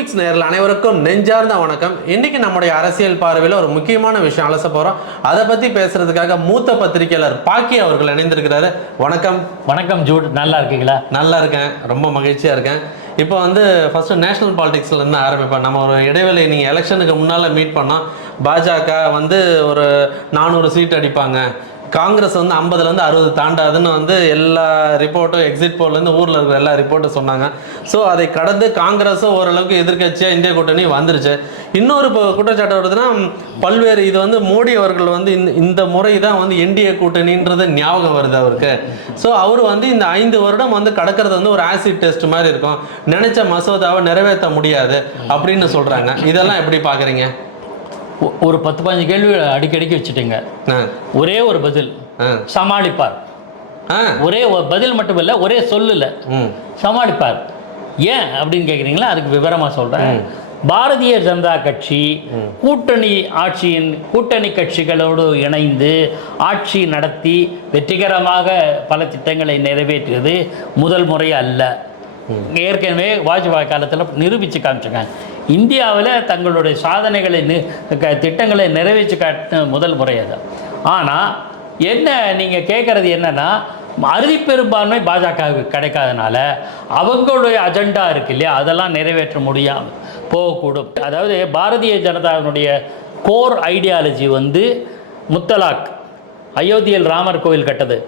குவிக்ஸ் நேரில் அனைவருக்கும் நெஞ்சார்ந்த வணக்கம். இன்னைக்கு நம்முடைய அரசியல் பார்வையில் ஒரு முக்கியமான விஷயம் அலச போறோம். அதை பத்தி பேசுறதுக்காக மூத்த பத்திரிகையாளர் பாக்கி அவர்கள் இணைந்திருக்கிறாரு. வணக்கம். வணக்கம் ஜூட். நல்லா இருக்கீங்களா? நல்லா இருக்கேன். ரொம்ப மகிழ்ச்சியா இருக்கேன். இப்போ வந்து ஃபர்ஸ்ட் நேஷனல் பாலிடிக்ஸ்ல இருந்து ஆரம்பிப்பேன் நம்ம ஒரு இடைவேளை நீங்க எலெக்ஷனுக்கு முன்னால மீட் பண்ணோம். பாஜக வந்து ஒரு நானூறு சீட் அடிப்பாங்க. காங்கிரஸ் வந்து ஐம்பதுலேருந்து அறுபது தாண்டாதுன்னு வந்து எல்லா ரிப்போர்ட்டும் எக்ஸிட் போல்லேருந்து ஊரில் இருக்கிற எல்லா ரிப்போர்ட்டும் சொன்னாங்க. ஸோ அதை கடந்து காங்கிரஸும் ஓரளவுக்கு எதிர்க்கட்சியாக இந்திய கூட்டணி வந்துருச்சு. இன்னொரு இப்போ குற்றச்சாட்டு வருதுன்னா பல்வேறு இது வந்து மோடி அவர்கள் வந்து இந்த இந்த முறை தான் வந்து என்டிஏ கூட்டணின்றது ஞாபகம் வருது அவருக்கு. ஸோ அவர் வந்து இந்த ஐந்து வருடம் வந்து கடக்கிறது வந்து ஒரு ஆசிட் டெஸ்ட் மாதிரி இருக்கும். நினைச்ச மசோதாவை நிறைவேற்ற முடியாது அப்படின்னு சொல்கிறாங்க இதெல்லாம் எப்படி பார்க்குறீங்க ஒரு பத்து பதினஞ்சு கேள்விகளை அடிக்கடிக்கு வச்சுட்டீங்க. ஒரே ஒரு பதில். சமாளிப்பார். ஒரே பதில் மட்டும் இல்லை ஒரே சொல்லுல. சமாளிப்பார். ஏன் அப்படின்னு கேட்குறீங்களா அதுக்கு விவரமாக சொல்கிறேன் பாரதிய ஜனதா கட்சி கூட்டணி ஆட்சியின் கூட்டணி கட்சிகளோடு இணைந்து ஆட்சி நடத்தி வெற்றிகரமாக பல திட்டங்களை நிறைவேற்றியது முதல் முறை அல்ல. ஏற்கனவே வாஜ்பாய் காலத்தில் நிரூபித்து காமிச்சிருக்காங்க. இந்தியாவில் தங்களுடைய சாதனைகளை நி- க- திட்டங்களை நிறைவேற்றி காட்டின முதல் முறை அது. ஆனால் என்ன நீங்கள் கேட்குறது என்னன்னா அறுதி பெரும்பான்மை பாஜகவுக்கு கிடைக்காதனால அவங்களுடைய அஜெண்டா இருக்கு இல்லையா? அதெல்லாம் நிறைவேற்ற முடியாமல் போகக்கூடும். அதாவது பாரதிய ஜனதாவினுடைய கோர் ஐடியாலஜி வந்து முத்தலாக் அயோத்தியில் ராமர் கோவில் கட்டது.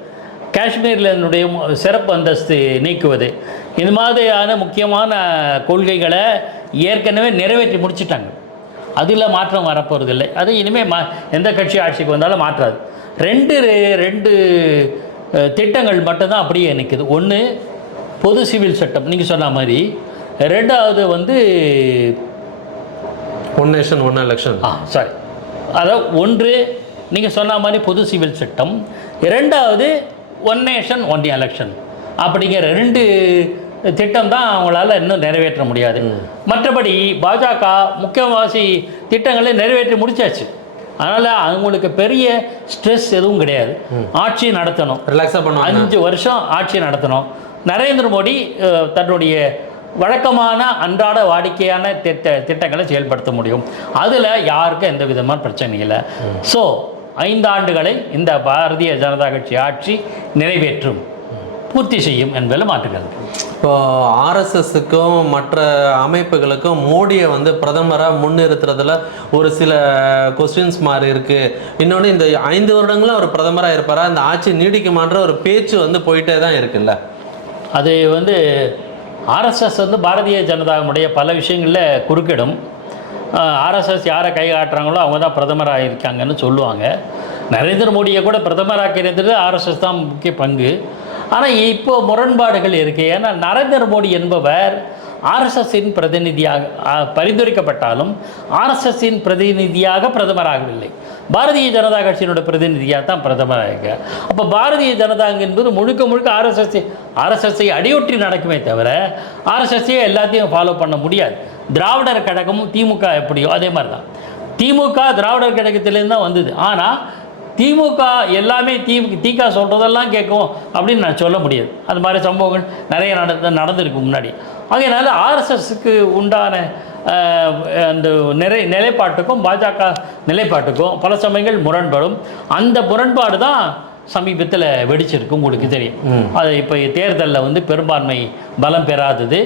காஷ்மீரில் என்னுடைய சிறப்பு அந்தஸ்து நீக்குவது. இது மாதிரியான முக்கியமான கொள்கைகளை ஏற்கனவே நிறைவேற்றி முடிச்சிட்டாங்க. அதில் மாற்றம் வரப்போகிறதில்லை அது இனிமேல் மா எந்த கட்சி ஆட்சிக்கு வந்தாலும் மாற்றாது. ரெண்டு ரெண்டு திட்டங்கள் மட்டும்தான் அப்படியே நிற்குது ஒன்று பொது சிவில் சட்டம். நீங்கள் சொன்ன மாதிரி ரெண்டாவது வந்து one nation one election ah sorry அதாவது ஒன்று நீங்கள் சொன்ன மாதிரி பொது சிவில் சட்டம். இரண்டாவது ஒன் நேஷன் ஒன் எலெக்ஷன் அப்படிங்கிற ரெண்டு திட்டம் தான் அவங்களால இன்னும் நிறைவேற்ற முடியாது. மற்றபடி பாஜக முக்கியவாசி திட்டங்களை நிறைவேற்றி முடிச்சாச்சு. அதனால் அவங்களுக்கு பெரிய ஸ்ட்ரெஸ் எதுவும் கிடையாது. ஆட்சி நடத்தணும். ரிலாக்ஸாக பண்ணுவாங்க. அஞ்சு வருஷம் ஆட்சி நடத்தணும். நரேந்திர மோடி தன்னுடைய வழக்கமான அன்றாட வாடிக்கையான திட்ட திட்டங்களை செயல்படுத்த முடியும். அதில் யாருக்கும் எந்த விதமான பிரச்சனை இல்லை. ஸோ ஐந்து ஆண்டுகளை இந்த பாரதிய ஜனதா கட்சி ஆட்சி நிறைவேற்றும். பூர்த்தி செய்யும் என்பதில் மாற்றுகிறது. இப்போ ஆர்எஸ்எஸுக்கும் மற்ற அமைப்புகளுக்கும் மோடியை வந்து பிரதமராக முன்னிறுத்துறதுல ஒரு சில கொஸ்டின்ஸ் மாதிரி இருக்கு. இன்னொன்று இந்த ஐந்து வருடங்களும் அவர் பிரதமராக இருப்பாரா? இந்த ஆட்சி நீடிக்குமான்ற ஒரு பேச்சு வந்து போயிட்டே தான் இருக்குல்ல? அது வந்து ஆர்எஸ்எஸ் வந்து பாரதிய ஜனதாவுடைய பல விஷயங்களில் குறுக்கிடும். ஆர்எஸ்எஸ் யாரை கை காட்டுறாங்களோ அவங்க தான் பிரதமராக இருக்காங்கன்னு சொல்லுவாங்க. நரேந்திர மோடியை கூட பிரதமராக்கிறது ஆர்எஸ்எஸ் தான் முக்கிய பங்கு. ஆனால் இப்போ முரண்பாடுகள் இருக்குது ஏன்னா நரேந்திர மோடி என்பவர் ஆர்எஸ்எஸின் பிரதிநிதியாக பரிந்துரைக்கப்பட்டாலும் ஆர்எஸ்எஸ்ஸின் பிரதிநிதியாக பிரதமராகவில்லை. பாரதிய ஜனதா கட்சியினுடைய பிரதிநிதியாக தான் பிரதமராக. அப்போ பாரதிய ஜனதா என்பது முழுக்க முழுக்க ஆர்எஸ்எஸ் ஆர்எஸ்எஸ்ஐ அடியொற்றி நடக்குமே தவிர ஆர்எஸ்எஸ்ஸே எல்லாத்தையும் ஃபாலோ பண்ண முடியாது. திராவிடர் கழகமும் திமுக எப்படியோ அதே மாதிரி தான் திமுக திராவிடர் கழகத்திலேருந்து தான் வந்தது. ஆனால் திமுக எல்லாமே தி திக சொல்கிறதெல்லாம் கேட்கும் அப்படின்னு நான் சொல்ல முடியாது. அது மாதிரி சம்பவங்கள் நிறைய நடந்து நடந்திருக்கு முன்னாடி. ஆகையினால ஆர்எஸ்எஸ்க்கு உண்டான அந்த நிறை நிலைப்பாட்டுக்கும் பாஜக நிலைப்பாட்டுக்கும் பல சமயங்கள் முரண்படும். அந்த முரண்பாடு தான் சமீபத்தில் வெடிச்சிருக்கு உங்களுக்கு தெரியும். அது இப்போ தேர்தலில் வந்து பெரும்பான்மை பலம் பெறாதது.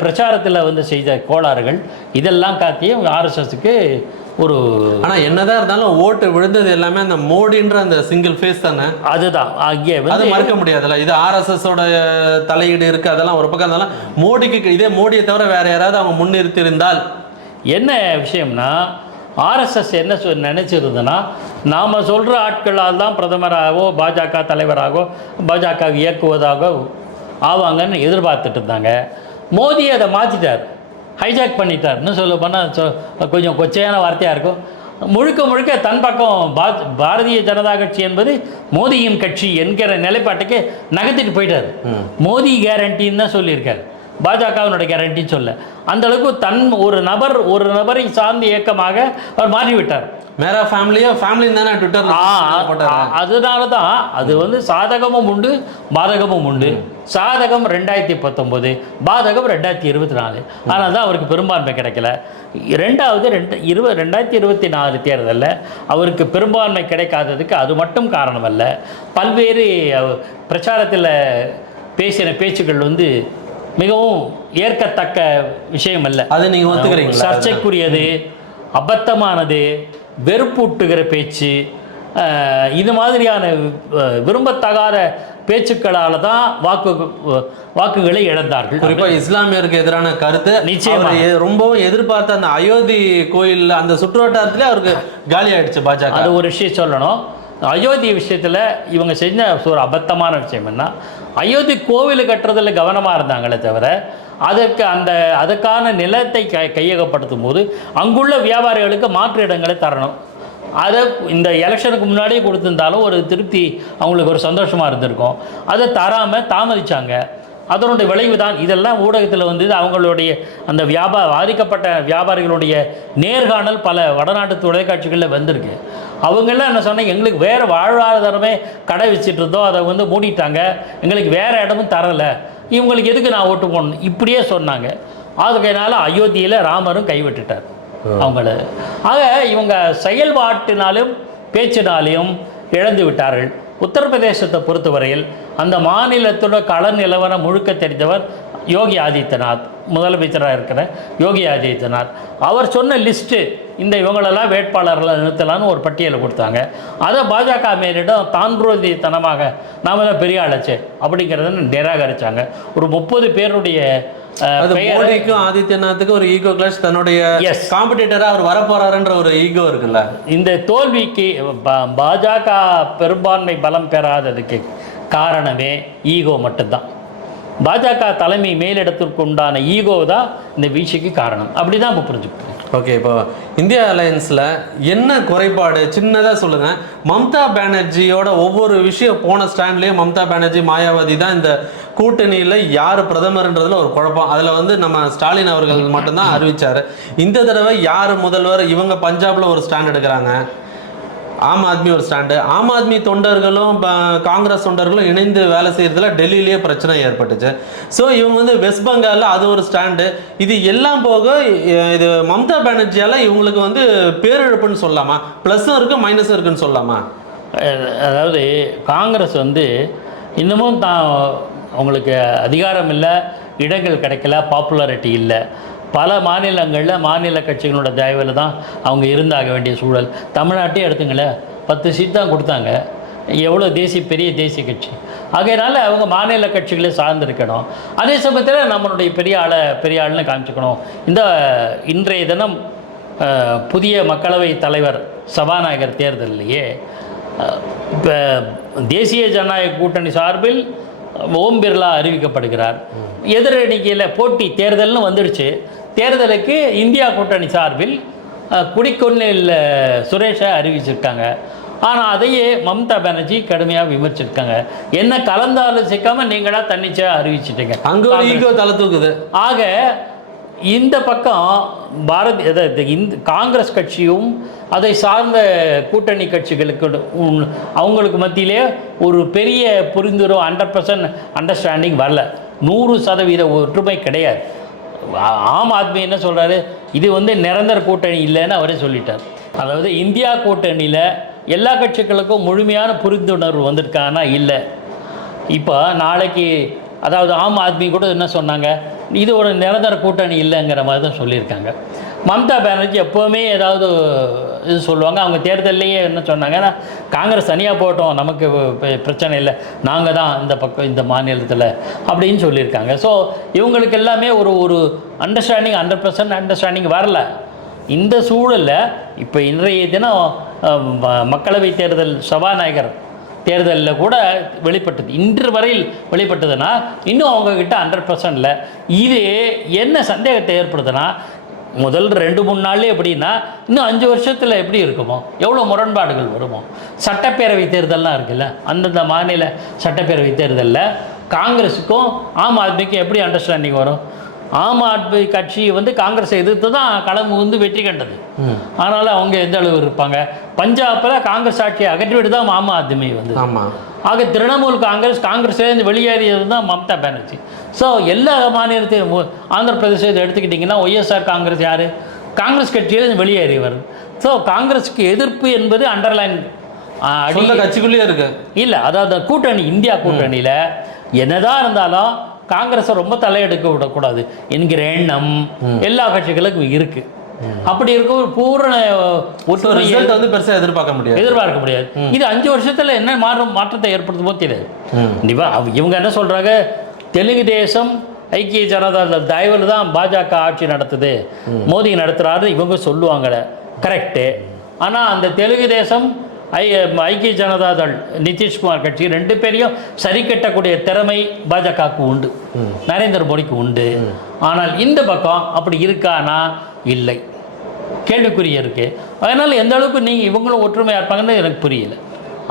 பிரச்சாரத்தில் வந்து செய்த கோளாறுகள் இதெல்லாம் காட்டியும் ஆர்எஸ்எஸ்க்கு ஒரு ஆனா என்னதான் இருந்தாலும் ஓட்டு விழுந்தது எல்லாமே அந்த மோடின்ற அந்த சிங்கிள் ஃபேஸ் தானே? அதுதான். அங்கே அது மறுக்க முடியாதுல்ல. இது ஆர்எஸ்எஸ் ஓட தலையீடு இருக்கு அதெல்லாம் ஒரு பக்கம் இருந்தாலும் மோடிக்கு இதே மோடியை தவிர வேற யாராவது அவங்க முன்னிறுத்தி இருந்தால் என்ன விஷயம்னா ஆர்எஸ்எஸ் என்ன சொ நினச்சிருந்ததுன்னா நாம் சொல்கிற ஆட்களால் தான் பிரதமராகவோ பாஜக தலைவராகவோ பாஜக இயக்குவதாக ஆவாங்கன்னு எதிர்பார்த்துட்டு இருந்தாங்க. மோடி அதை மாற்றிட்டார் ஹைஜாக் பண்ணிட்டார்னு சொல்ல போனால் சொ கொஞ்சம் கொச்சையான வார்த்தையாக இருக்கும். முழுக்க முழுக்க தன் பக்கம் பா பாரதிய ஜனதா கட்சி என்பது மோடியின் கட்சி என்கிற நிலைப்பாட்டுக்கு நகர்த்திட்டு போயிட்டார். மோடி கேரண்டின்னு தான் சொல்லியிருக்காரு. பாஜகவினுடைய கேரண்டி சொல்ல. அந்த அளவுக்கு தன் ஒரு நபர் ஒரு நபரை சார்ந்த இயக்கமாக அவர் மாறிவிட்டார். மேரா ஃபேமிலியோ ஃபேமிலி தானே ஆ, அதனால தான் அது வந்து சாதகமும் உண்டு பாதகமும் உண்டு. சாதகம் ரெண்டாயிரத்தி பத்தொம்போது பாதகம் ரெண்டாயிரத்தி இருபத்தி நாலு. ஆனால் தான் அவருக்கு பெரும்பான்மை கிடைக்கல. ரெண்டாவது ரெண்டு இருபது ரெண்டாயிரத்தி இருபத்தி நாலு தேர்தலில் அவருக்கு பெரும்பான்மை கிடைக்காததுக்கு அது மட்டும் காரணம் அல்ல பல்வேறு பிரச்சாரத்தில் பேசின பேச்சுக்கள் வந்து மிகவும் ஏற்கத்தக்க விஷயம் அல்ல அது நீங்க ஒத்துக்கிறீங்களா? சர்ச்சைக்குரியது அபத்தமானது வெறுப்பூட்டுகிற பேச்சு இது மாதிரியான விரும்பத்தகாத பேச்சுக்களால் தான் வாக்கு வாக்குகளை இழந்தார்கள். குறிப்பா இஸ்லாமியருக்கு எதிரான கருத்து நிச்சயமா. ரொம்பவும் எதிர்பார்த்த அந்த அயோத்தி கோயில் அந்த சுற்றுவட்டாரத்திலே அவருக்கு காலி ஆயிடுச்சு பாஜக. அது ஒரு விஷயம் சொல்லணும். அயோத்தி விஷயத்தில் இவங்க செஞ்ச ஒரு அபத்தமான விஷயம் என்ன? அயோத்தி கோவில் கட்டுறதில் கவனமாக இருந்தாங்களே தவிர அதற்கு அந்த அதுக்கான நிலத்தை கை கையகப்படுத்தும் போது அங்குள்ள வியாபாரிகளுக்கு மாற்று இடங்களை தரணும். அதை இந்த எலெக்ஷனுக்கு முன்னாடியே கொடுத்துருந்தாலும் ஒரு திருப்தி அவங்களுக்கு ஒரு சந்தோஷமாக இருந்திருக்கும். அதை தராமல் தாமதித்தாங்க அதனுடைய விளைவு தான் இதெல்லாம் ஊடகத்தில் வந்து அவங்களுடைய அந்த வியாபார பாதிக்கப்பட்ட வியாபாரிகளுடைய நேர்காணல் பல வடநாட்டு தொலைக்காட்சிகளில் வந்திருக்கு. அவங்கெல்லாம் என்ன சொன்னாங்க எங்களுக்கு வேறு வாழ்வாதாரமே கடை வச்சுட்டு இருந்தோம் அதை வந்து மூடிட்டாங்க. எங்களுக்கு வேறு இடமும் தரலை. இவங்களுக்கு எதுக்கு நான் ஓட்டு போடணும்? இப்படியே சொன்னாங்க. அதுக்கனால அயோத்தியில் ராமரும் கைவிட்டுட்டார் அவங்கள. ஆக இவங்க செயல்பாட்டினாலும் பேச்சினாலையும் இழந்து விட்டார்கள். உத்தரப்பிரதேசத்தை பொறுத்தவரையில் அந்த மாநிலத்தோட கள நிலவரம் முழுக்க தெரிந்தவர் யோகி ஆதித்யநாத் முதலமைச்சராக இருக்கிற யோகி ஆதித்யநாத். அவர் சொன்ன லிஸ்ட்டு இந்த இவங்களெல்லாம் வேட்பாளர்களை நிறுத்தலான்னு ஒரு பட்டியலை கொடுத்தாங்க. அதை பாஜக மேலிடம் தான்றோதித்தனமாக நாம தான் பெரிய ஆளாச்சே அப்படிங்கிறத நிராகரித்தாங்க ஒரு முப்பது பேருடைய மோடிக்கும் ஆதித்யநாத்துக்கும் ஒரு ஈகோ கிளாஷ் தன்னுடைய Yes. காம்படிட்டரா அவர் வரப்போறாருன்ற ஒரு ஈகோ இருக்குல்ல. இந்த தோல்விக்கு பா- பாஜக பெரும்பான்மை பலம் பெறாததுக்கு காரணமே ஈகோ மட்டும்தான். பாஜக தலைமை மேலிடத்திற்கு உண்டான ஈகோ தான் இந்த வீழ்ச்சிக்கு காரணம். அப்படி தான் இப்போ புரிஞ்சுக்கணும் ஓகே இப்போ இந்தியா அலையன்ஸில் என்ன குறைபாடு? சின்னதாக சொல்லுங்கள் மம்தா பானர்ஜியோட ஒவ்வொரு விஷயம் போன ஸ்டாண்ட்லேயும் மம்தா பானர்ஜி மாயாவதி தான் இந்த கூட்டணியில் யார் பிரதமர்ன்றதுல ஒரு குழப்பம். அதில் வந்து நம்ம ஸ்டாலின் அவர்கள் மட்டும்தான் அறிவிச்சார். இந்த தடவை யார் முதல்வர்? இவங்க பஞ்சாபில் ஒரு ஸ்டாண்ட் எடுக்கிறாங்க. ஆம் ஆத்மி ஒரு ஸ்டாண்டு. ஆம் ஆத்மி தொண்டர்களும் காங்கிரஸ் தொண்டர்களும் இணைந்து வேலை செய்கிறதுல டெல்லியிலேயே பிரச்சனை ஏற்பட்டுச்சு. ஸோ இவங்க வந்து வெஸ்ட் பெங்காலில் அது ஒரு ஸ்டாண்டு. இது எல்லாம் போக இது மம்தா பானர்ஜியால் இவங்களுக்கு வந்து பேரிழப்புன்னு சொல்லலாமா? ப்ளஸ்ஸும் இருக்குது மைனஸும் இருக்குன்னு சொல்லலாமா? அதாவது காங்கிரஸ் வந்து இன்னமும் தான் அவங்களுக்கு அதிகாரம் இல்லை இடங்கள் கிடைக்கல பாப்புலாரிட்டி இல்லை. பல மாநிலங்களில் மாநில கட்சிகளோட தயவில் தான் அவங்க இருந்தாக வேண்டிய சூழல். தமிழ்நாட்டே எடுத்துங்களேன் பத்து சீட் தான் கொடுத்தாங்க. எவ்வளோ தேசிய பெரிய தேசிய கட்சி. ஆகையினால அவங்க மாநில கட்சிகளை சார்ந்திருக்கணும். அதே சமயத்தில் நம்மளுடைய பெரிய ஆளை பெரிய ஆளுன்னு காமிச்சுக்கணும். இந்த இன்றைய தினம் புதிய மக்களவை தலைவர் சபாநாயகர் தேர்தலிலேயே இப்போ தேசிய ஜனநாயக கூட்டணி சார்பில் ஓம் பிர்லா அறிவிக்கப்படுகிறார். எதிரணிக்கையில் போட்டி தேர்தல்னு வந்துடுச்சு. தேர்தலுக்கு இந்தியா கூட்டணி சார்பில் குடிக்கொன்னில் சுரேஷை அறிவிச்சிருக்காங்க. ஆனால் அதையே மம்தா பானர்ஜி கடுமையாக விமர்சிச்சிருக்காங்க என்ன கலந்தாலோசிக்காமல் நீங்களாக தன்னிச்சையாக அறிவிச்சிட்டீங்க. அங்கே ஒரு ஈகோ தலை தூக்குது. ஆக இந்த பக்கம் பாரதி அதாவது இந்த காங்கிரஸ் கட்சியும் அதை சார்ந்த கூட்டணி கட்சிகளுக்கு அவங்களுக்கு மத்தியிலே ஒரு பெரிய புரிந்துணர்வு ஹண்ட்ரட் பர்சன்ட் அண்டர்ஸ்டாண்டிங் வரல. நூறு சதவீத ஒற்றுமை கிடையாது. ஆம் ஆத்மி என்ன சொல்கிறாரு இது வந்து நிரந்தர கூட்டணி இல்லைன்னு அவரே சொல்லிட்டார். அதாவது இந்தியா கூட்டணியில் எல்லா கட்சிகளுக்கும் முழுமையான புரிந்துணர்வு வந்திருக்கானா? இல்லை. இப்போ நாளைக்கு அதாவது ஆம் ஆத்மி கூட என்ன சொன்னாங்க? இது ஒரு நிரந்தர கூட்டணி இல்லைங்கிற மாதிரி தான் சொல்லியிருக்காங்க. மம்தா பானர்ஜி எப்போவுமே ஏதாவது இது சொல்லுவாங்க. அவங்க தேர்தல்லையே என்ன சொன்னாங்கன்னா காங்கிரஸ் தனியாக போட்டோம். நமக்கு பிரச்சனை இல்லை. நாங்கள் தான் இந்த பக்கம் இந்த மாநிலத்தில் அப்படின்னு சொல்லியிருக்காங்க. ஸோ இவங்களுக்கு எல்லாமே ஒரு ஒரு அண்டர்ஸ்டாண்டிங் ஹண்ட்ரட் பர்சன்ட் அண்டர்ஸ்டாண்டிங் வரல. இந்த சூழலில் இப்போ இன்றைய தினம் மக்களவை தேர்தல் சபாநாயகர் தேர்தலில் கூட வெளிப்பட்டது. இன்று வரையில் வெளிப்பட்டதுன்னா இன்னும் அவங்கக்கிட்ட ஹண்ட்ரட் பர்சன்ட்ல இது என்ன சந்தேகத்தை ஏற்படுதுன்னா முதல் ரெண்டு மூணு நாள்லேயே எப்படின்னா இன்னும் அஞ்சு வருஷத்தில் எப்படி இருக்குமோ எவ்வளோ முரண்பாடுகள் வருமோ. சட்டப்பேரவை தேர்தல்லாம் இருக்குல்ல அந்தந்த மாநில சட்டப்பேரவை தேர்தலில் காங்கிரஸுக்கும் ஆம் ஆத்மிக்கும் எப்படி அண்டர்ஸ்டாண்டிங் வரும்? ஆம் ஆத்மி கட்சி வந்து காங்கிரஸை எதிர்த்து தான் களம் வந்து வெற்றி கண்டது. அதனால் அவங்க எந்த அளவு இருப்பாங்க? பஞ்சாபில் காங்கிரஸ் ஆட்சியை அகற்றிவிட்டு தான் ஆம் ஆத்மி வந்து ஆமாம் ஆக திரிணாமுல் காங்கிரஸ் காங்கிரஸ்லேருந்து வெளியேறியது தான் மம்தா பானர்ஜி. ஸோ எல்லா மாநிலத்தையும் ஆந்திர பிரதேசத்தை எடுத்துக்கிட்டிங்கன்னா ஒய்எஸ்ஆர் காங்கிரஸ் யார்? காங்கிரஸ் கட்சியிலேருந்து வெளியேறியவர் ஸோ காங்கிரஸுக்கு எதிர்ப்பு என்பது அண்டர்லைன் அடி சொந்த கட்சிக்குள்ளேயே இருக்கு. இல்லை அதாவது கூட்டணி இந்தியா கூட்டணியில் என்னதான் இருந்தாலும் காங்கிரஸை ரொம்ப தலையெடுக்க விடக்கூடாது என்கிற எண்ணம் எல்லா கட்சிகளுக்கும் இருக்கு. அப்படி இருக்க ஒரு பூரண ஒற்றுமை ரிசல்ட் வந்து பெருசா எதிர்பார்க்க முடியாது. எதிர்பார்க்க முடியாது. இது அஞ்சு வருஷத்துல என்ன மாறும் மாற்றத்தை ஏற்படுத்துமோ தெரியாது. இவங்க என்ன சொல்றாங்க? தெலுங்கு தேசம் ஐக்கிய ஜனதா தயவில் தான் பாஜக ஆட்சி நடத்துது. மோடி நடத்துறாரு இவங்க சொல்லுவாங்க கரெக்டு ஆனால் அந்த தெலுங்கு தேசம் ஐ ஐக்கிய ஜனதா தள் நிதிஷ்குமார் கட்சி ரெண்டு பேரையும் சரி கட்டக்கூடிய திறமை பாஜகவுக்கு உண்டு. நரேந்திர மோடிக்கு உண்டு. ஆனால் இந்த பக்கம் அப்படி இருக்கானா? இல்லை. கேள்விக்குறி இருக்கு. அதனால் எந்த அளவுக்கு நீங்கள் இவங்களும் ஒற்றுமையாக இருப்பாங்கன்னு எனக்கு புரியல.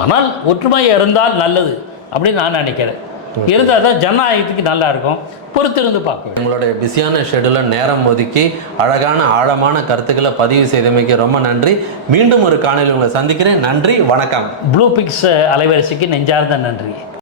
ஆனால் ஒற்றுமை இருந்தால் நல்லது அப்படின்னு நான் நினைக்கிறேன். இருந்தால் தான் ஜனநாயகத்துக்கு நல்லா இருக்கும். பொறுத்திருந்து பார்க்கணும் உங்களுடைய பிஸியான ஷெடியூலில் நேரம் ஒதுக்கி அழகான ஆழமான கருத்துக்களை பதிவு செய்தமைக்கு ரொம்ப நன்றி. மீண்டும் ஒரு காணொலி உங்களை சந்திக்கிறேன். நன்றி வணக்கம். ப்ளூ பிக்ஸ் அலைவரிசைக்கு நெஞ்சார்ந்த நன்றி.